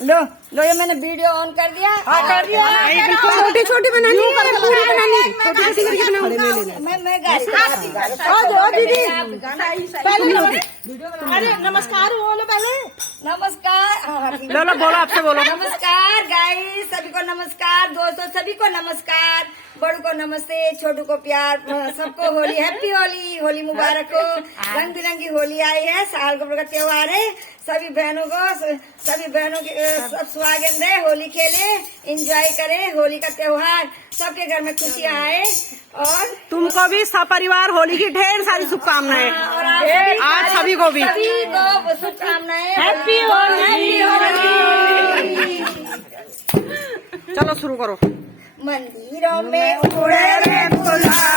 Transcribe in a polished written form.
लो लो, ये मैंने video on कर दिया। कर दिया। छोटी छोटी बनानी है, पूरी बनानी है, छोटी छोटी करके बनाऊंगी। मैं गाड़ी दीदी अरे नमस्कार बोलो पहले। नमस्कार। हाँ, ठीक है। बोलो बोलो, आपसे बोलो। नमस्कार गाइस, सभी को नमस्कार। दोस्तों सभी को नमस्कार। बड़ू को नमस्ते, छोटू को प्यार। सबको होली, हैप्पी होली, होली मुबारक हो। रंग बिरंगी होली आई है, साल भर का त्योहार है। सभी बहनों के सब सुहागिन रहे, होली खेले, एंजॉय करें होली का त्योहार। सबके घर में खुशियाँ आए और तुमको भी सपरिवार होली की ढेर सारी शुभकामनाएं। और आज सभी को भी शुभकामनाएं। हैप्पी होली। चलो शुरू करो। मंदिरों में उड़े रे फुला